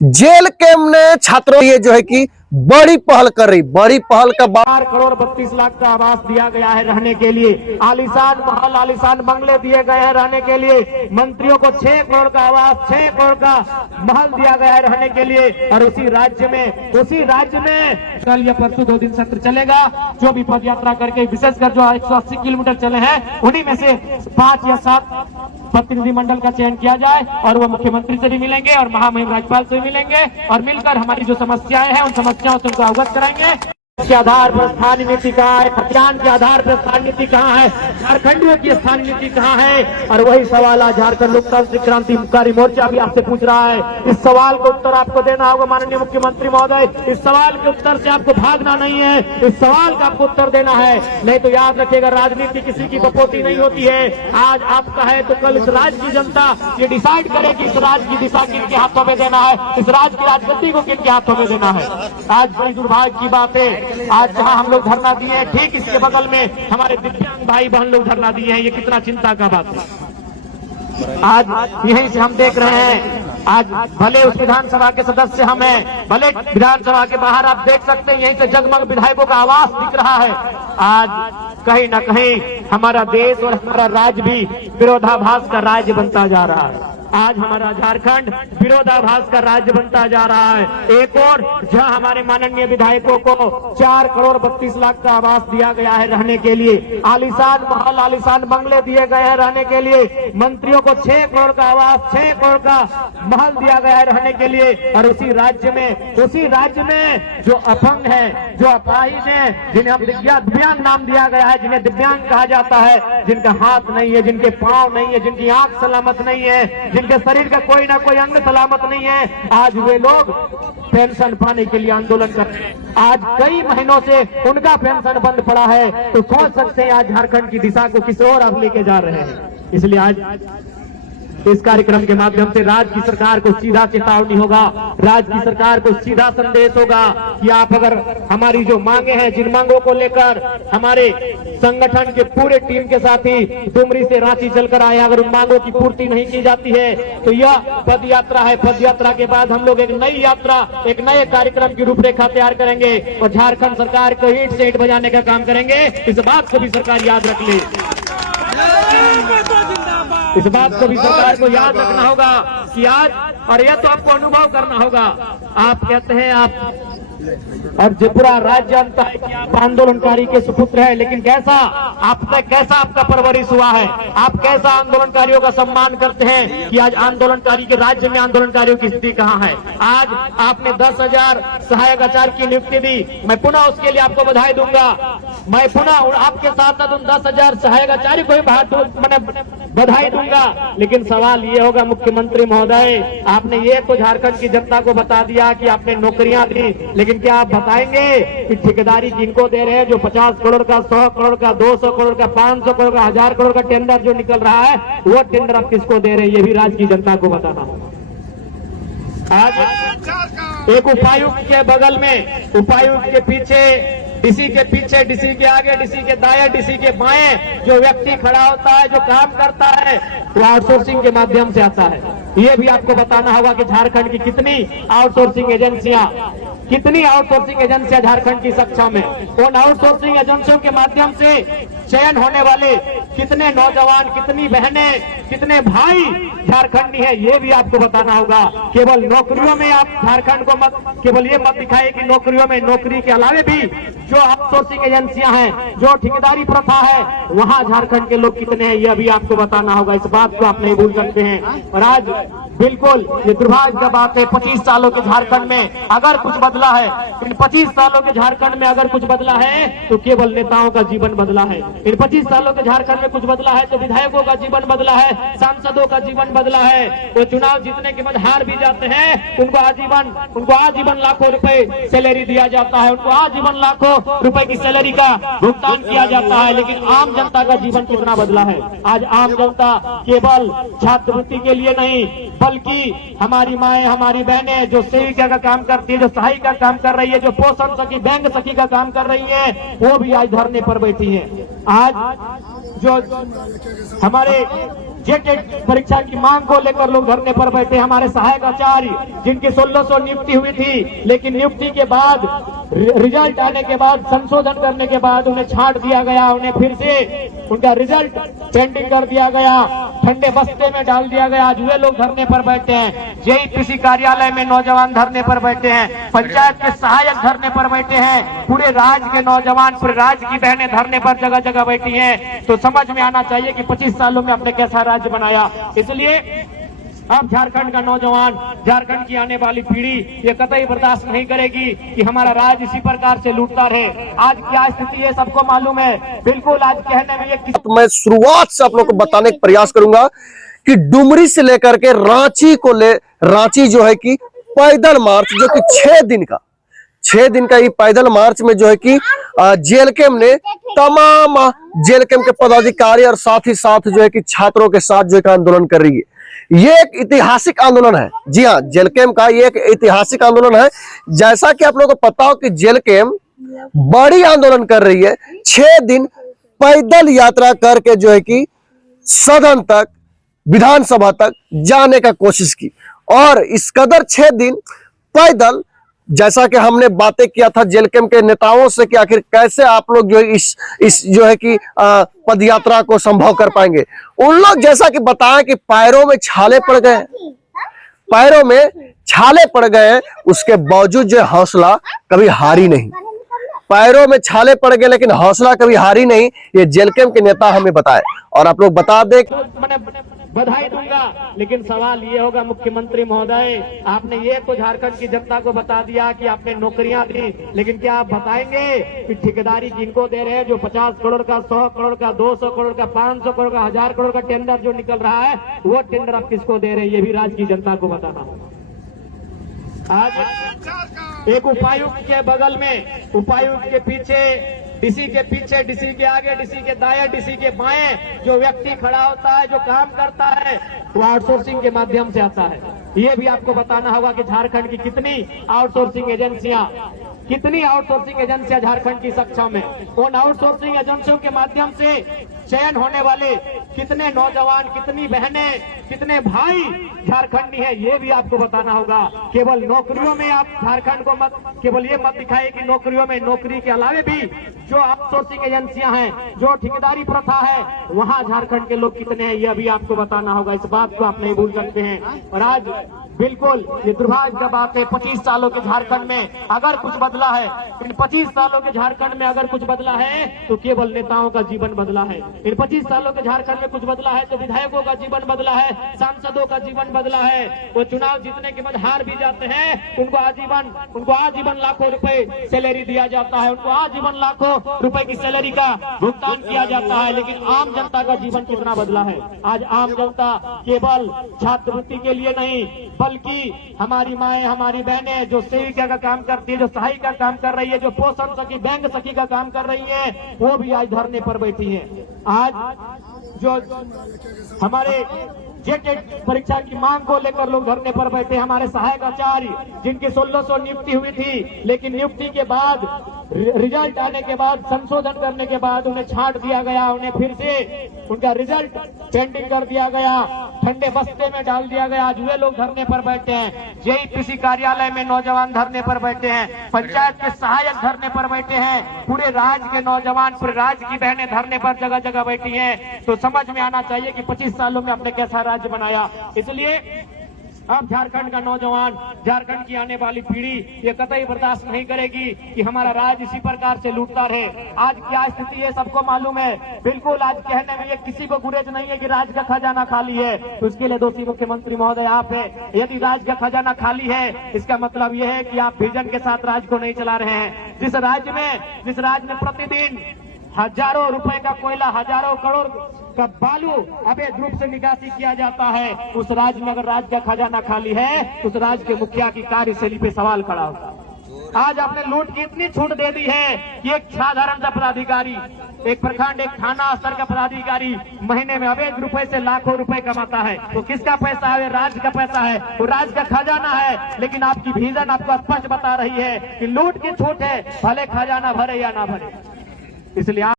Jail camp ने छात्रों ये जो है कि बड़ी पहल कर रही, बड़ी पहल का 4 करोड़ 32 लाख का आवास दिया गया है रहने के लिए। आलीशान महल, आलीशान बंगले दिए गए हैं रहने के लिए। मंत्रियों को 6 करोड़ का आवास, 6 करोड़ का महल दिया गया है रहने के लिए। और उसी राज्य में कल या परसों 2 दिन सत्र चलेगा। जो भी पद यात्रा करके, विशेषकर जो 180 किलोमीटर चले हैं, उन्हीं में से 5 या 7 प्रतिनिधिमंडल का चयन किया जाए और वो मुख्यमंत्री से भी मिलेंगे और महामहिम राज्यपाल से भी मिलेंगे और मिलकर हमारी जो समस्याएं हैं उन समस्याओं से उनको अवगत कराएंगे। के आधार पर स्थानीय नीति कहाँ है, खतियान के आधार पर स्थानीय नीति कहाँ है, झारखंडियों की स्थानीय नीति कहाँ है। और वही सवाल आज झारखंड लोकतांत्रिक क्रांतिकारी मोर्चा भी आपसे पूछ रहा है। इस सवाल का उत्तर आपको देना होगा माननीय मुख्यमंत्री महोदय। इस सवाल के उत्तर से आपको भागना नहीं है, इस सवाल का आपको उत्तर देना है। नहीं तो याद रखिएगा, राजनीति किसी की बपोती नहीं होती है। आज आपका है तो कल इस राज्य की जनता ये डिसाइड करेगी इस राज्य की दिशा किनके हाथों में देना है, इस राज्य की राजगद्दी को किनके हाथों में देना है। आज बड़ी दुर्भाग्य की बात है, आज जहां हम लोग धरना दिए हैं, ठीक इसके बगल में हमारे दिव्यांग भाई बहन लोग धरना दिए हैं। ये कितना चिंता का बात है। आज यहीं से हम देख रहे हैं, आज भले उस विधानसभा के सदस्य हम हैं, भले विधानसभा के बाहर आप देख सकते हैं, यहीं से जगमग विधायकों का आवास दिख रहा है। आज कहीं न कहीं हमारा देश और हमारा राज्य भी विरोधाभास का राज्य बनता जा रहा है। आज हमारा झारखंड विरोधाभास का राज्य बनता जा रहा है। एक और जहां हमारे माननीय विधायकों को 4 करोड़ 32 लाख का आवास दिया गया है रहने के लिए, आलीशान महल, आलीशान बंगले दिए गए हैं रहने के लिए। मंत्रियों को 6 करोड़ का आवास, 6 करोड़ का महल दिया गया है रहने के लिए। और उसी राज्य में जो अपंग है, जो अपाहिज है, जिन्हें हम दिव्यांग नाम दिया गया है, जिन्हें दिव्यांग कहा जाता है, जिनका हाथ नहीं है, जिनके पांव नहीं है, जिनकी आंख सलामत नहीं है, जिनके शरीर का कोई ना कोई अंग सलामत नहीं है, आज वे लोग पेंशन पाने के लिए आंदोलन कर रहे हैं। आज कई महीनों से उनका पेंशन बंद पड़ा है। तो सोच सकते हैं आज झारखंड की दिशा को किस ओर आप लेके जा रहे हैं। इसलिए आज इस कार्यक्रम के माध्यम से राज्य की सरकार को सीधा चेतावनी होगा, राज्य की सरकार को सीधा संदेश होगा कि आप अगर हमारी जो मांगे हैं, जिन मांगों को लेकर हमारे संगठन के पूरे टीम के साथी डुमरी से रांची चलकर आए, अगर उन मांगों की पूर्ति नहीं की जाती है तो यह पद यात्रा है। पद यात्रा के बाद हम लोग एक नई यात्रा, एक नए कार्यक्रम की रूपरेखा तैयार करेंगे और झारखंड सरकार को ईंट से ईंट बजाने का काम करेंगे। इस बात को भी सरकार याद रख ले, इस बात को भी सरकार को याद रखना होगा कि आज, और यह तो आपको अनुभव करना होगा। आप कहते हैं आप और पूरा राज्य जानता है कि आप आंदोलनकारी के सुपुत्र है, लेकिन कैसा आपका परवरिश हुआ है, आप कैसा आंदोलनकारियों का सम्मान करते हैं कि आज आंदोलनकारी के राज्य में आंदोलनकारियों की स्थिति कहाँ है। आज आपने 10,000 सहायक आचार्य की नियुक्ति दी, मैं पुनः उसके लिए आपको बधाई दूंगा। मैं पुनः आपके साथ उन 10,000 सहायक आचार्य को भी बधाई दूंगा। लेकिन सवाल ये होगा मुख्यमंत्री महोदय, आपने ये तो झारखंड की जनता को बता दिया कि आपने नौकरियां दी, लेकिन क्या आप बताएंगे कि ठेकेदारी किनको दे रहे हैं? जो 50 करोड़ का, 100 करोड़ का, 200 करोड़ का, 500 करोड़ का, 1000 करोड़ का टेंडर जो निकल रहा है, वो टेंडर आप किसको दे रहे हैं? ये भी राज्य की जनता को बताना होगा। आज एक उपायुक्त के बगल में, उपायुक्त के पीछे, डीसी के पीछे, डीसी के आगे, डीसी के दाएं, डीसी के बाएं जो व्यक्ति खड़ा होता है, जो काम करता है, वो आउटसोर्सिंग के माध्यम से आता है। ये भी आपको बताना होगा कि झारखंड की कितनी आउटसोर्सिंग एजेंसियां झारखंड की सक्षम है। उन आउटसोर्सिंग एजेंसियों के माध्यम से चयन होने वाले कितने नौजवान, कितनी बहनें, कितने भाई झारखंडी है, ये भी आपको बताना होगा। केवल नौकरियों में आप झारखंड को केवल ये मत दिखाए कि नौकरियों में, नौकरी के अलावे भी जो आउटसोर्सिंग एजेंसियां हैं, जो ठेकेदारी प्रथा है, वहां झारखंड के लोग कितने हैं, यह भी आपको बताना होगा। इस बात को आप नहीं भूल सकते हैं। और आज बिल्कुल ये दुर्भाग्य की बात है, 25 सालों के झारखंड में अगर कुछ बदला है, इन 25 सालों के झारखंड में अगर कुछ बदला है तो केवल नेताओं का जीवन बदला है। इन 25 सालों के झारखंड में कुछ बदला है तो विधायकों का जीवन बदला है, सांसदों का जीवन बदला है। वो चुनाव जीतने के बाद हार भी जाते हैं, उनको आजीवन लाखों रुपए सैलरी दिया जाता है, उनको आजीवन लाखों रुपए की सैलरी का भुगतान किया जाता है। लेकिन आम जनता का जीवन कितना बदला है? आज आम जनता केवल छात्रवृत्ति के लिए नहीं, बल्कि हमारी माएं, हमारी बहनें जो सेविका का काम करती है, जो सहायिका काम कर रही है, जो पोषण सखी, बैंक सखी का काम कर रही है, वो भी आज धरने पर बैठी है। आज जो हमारे जेटेट परीक्षा की मांग को लेकर लोग धरने पर बैठे। हमारे सहायक आचार्य जिनकी 1600 नियुक्ति हुई थी, लेकिन नियुक्ति के बाद रिजल्ट आने के बाद संशोधन करने के बाद उन्हें छांट दिया गया, उन्हें फिर से उनका रिजल्ट पेंडिंग कर दिया गया, ठंडे बस्ते में डाल दिया गया। आज वे लोग धरने पर बैठे हैं। जेई कृषि कार्यालय में नौजवान धरने पर बैठे हैं, पंचायत के सहायक धरने पर बैठे हैं, पूरे राज्य के नौजवान, पूरे राज्य की बहनें धरने पर जगह जगह बैठी हैं। तो समझ में आना चाहिए कि 25 सालों में आपने कैसा राज्य बनाया। इसलिए अब झारखंड का नौजवान, झारखंड की आने वाली पीढ़ी ये कतई बर्दाश्त नहीं करेगी कि हमारा राज्य इसी प्रकार से लूटता रहे। आज क्या स्थिति है सबको मालूम है। बिल्कुल आज कहने में ये तो मैं शुरुआत से आप लोग को बताने का प्रयास करूंगा कि डुमरी से लेकर के रांची जो है कि पैदल मार्च, जो कि 6 दिन का ये पैदल मार्च में जो है कि जेएलकेएम ने तमाम जेएलकेएम के पदाधिकारी और साथ ही साथ जो है कि छात्रों के साथ जो है आंदोलन कर रही है। ये एक ऐतिहासिक आंदोलन है। जी हाँ, जेएलकेएम का ये एक ऐतिहासिक आंदोलन है। जैसा कि आप लोगों को पता हो कि जेएलकेएम बड़ी आंदोलन कर रही है। 6 दिन पैदल यात्रा करके जो है कि सदन तक, विधानसभा तक जाने का कोशिश की, और इस कदर 6 दिन पैदल, जैसा कि हमने बातें किया था जेएलकेएम के नेताओं से कि आखिर कैसे आप लोग जो है इस जो है कि पदयात्रा को संभव कर पाएंगे। उन लोग जैसा कि बताया कि पैरों में छाले पड़ गए, उसके बावजूद जो हौसला कभी हारी नहीं। पैरों में छाले पड़ गए लेकिन हौसला कभी हारी नहीं, ये जेएलकेएम के नेता हमें बताए। और आप लोग बता दें, बधाई दूंगा, लेकिन सवाल ये होगा मुख्यमंत्री महोदय, आपने ये तो झारखंड की जनता को बता दिया कि आपने नौकरियां दी, लेकिन क्या आप बताएंगे कि ठेकेदारी किनको दे रहे हैं? जो 50 करोड़ का, 100 करोड़ का, 200 करोड़ का, 500 करोड़ का, 1000 करोड़ का टेंडर जो निकल रहा है, वो टेंडर आप किसको दे रहे हैं? ये भी राज्य की जनता को बताना होगा। आज एक उपायुक्त के बगल में, उपायुक्त के पीछे, डीसी के पीछे, डीसी के आगे, डीसी के दाएं, डीसी के बाएं जो व्यक्ति खड़ा होता है, जो काम करता है, वो आउटसोर्सिंग के माध्यम से आता है। ये भी आपको बताना होगा कि झारखंड की कितनी आउटसोर्सिंग एजेंसियां झारखंड की सक्षम है। उन आउटसोर्सिंग एजेंसियों के माध्यम से चयन होने वाले कितने नौजवान, कितनी बहनें, कितने भाई झारखंडी है, ये भी आपको बताना होगा। केवल नौकरियों में आप झारखंड को केवल ये मत दिखाए कि नौकरियों में, नौकरी के अलावे भी जो आउटसोर्सिंग एजेंसियां हैं, जो ठेकेदारी प्रथा है, वहां झारखंड के लोग कितने हैं, यह भी आपको बताना होगा। इस बात को आप नहीं भूल सकते हैं। और आज बिल्कुल ये दुर्भाग्य का बात है, 25 सालों के झारखंड में अगर कुछ बदला है, इन 25 सालों के झारखंड में अगर कुछ बदला है तो केवल नेताओं का जीवन बदला है। इन 25 सालों के झारखंड में कुछ बदला है तो विधायकों का जीवन बदला है, सांसदों का जीवन बदला है। वो चुनाव जीतने के बाद हार भी जाते हैं, उनको आजीवन लाखों रुपए सैलरी दिया जाता है, उनको आजीवन लाखों रुपए की सैलरी का भुगतान किया जाता है। लेकिन आम जनता का जीवन कितना बदला है? आज आम जनता केवल छात्रवृत्ति के लिए नहीं, बल्कि हमारी माएं, हमारी बहनें जो सेविका का काम करती है, जो सहायिका काम कर रही है, जो पोषण सखी, बैंक सखी का काम कर रही है, वो भी आज धरने पर बैठी है। आज जो हमारे जेटेट परीक्षा की मांग को लेकर लोग धरने पर बैठे। हमारे सहायक आचार्य जिनकी 1600 नियुक्ति हुई थी, लेकिन नियुक्ति के बाद रिजल्ट आने के बाद, संशोधन करने के बाद उन्हें छांट दिया गया, उन्हें फिर से उनका रिजल्ट पेंडिंग कर दिया गया, ठंडे बस्ते में डाल दिया गया। आज वे लोग धरने पर बैठे हैं। जेई कृषि कार्यालय में नौजवान धरने पर बैठे हैं, पंचायत के सहायक धरने पर बैठे हैं, पूरे राज्य के नौजवान, पूरे राज्य की बहनें धरने पर जगह जगह बैठी हैं। तो समझ में आना चाहिए कि 25 सालों में आपने कैसा राज्य बनाया। इसलिए अब झारखंड का नौजवान, झारखंड की आने वाली पीढ़ी ये कतई बर्दाश्त नहीं करेगी कि हमारा राज्य इसी प्रकार से लूटता रहे। आज क्या स्थिति है सबको मालूम है। बिल्कुल आज कहने में ये किसी को गुरेज नहीं है कि राज्य का खजाना खाली है, तो इसके लिए दोषी मुख्यमंत्री महोदय आप है। यदि राज्य का खजाना खाली है, इसका मतलब यह है कि आप विजन के साथ राज्य को नहीं चला रहे हैं। जिस राज्य में प्रतिदिन हजारों रुपए का कोयला, हजारों करोड़ का बालू अवैध रूप से निकासी किया जाता है, उस राज्य में अगर राज्य का खजाना खाली है तो उस राज्य के मुखिया की कार्यशैली पे सवाल खड़ा होता है। आज आपने लूट की इतनी छूट दे दी है कि एक साधारण सा पदाधिकारी, एक प्रखंड, एक थाना स्तर का पदाधिकारी महीने में अवैध रुपए से लाखों रुपए कमाता है। तो किसका पैसा है? राज्य का पैसा है, वो राज्य का खजाना है। लेकिन आपकी विजन आपको स्पष्ट बता रही है कि लूट की छूट है, भले खजाना भरे या ना भरे। इसलिए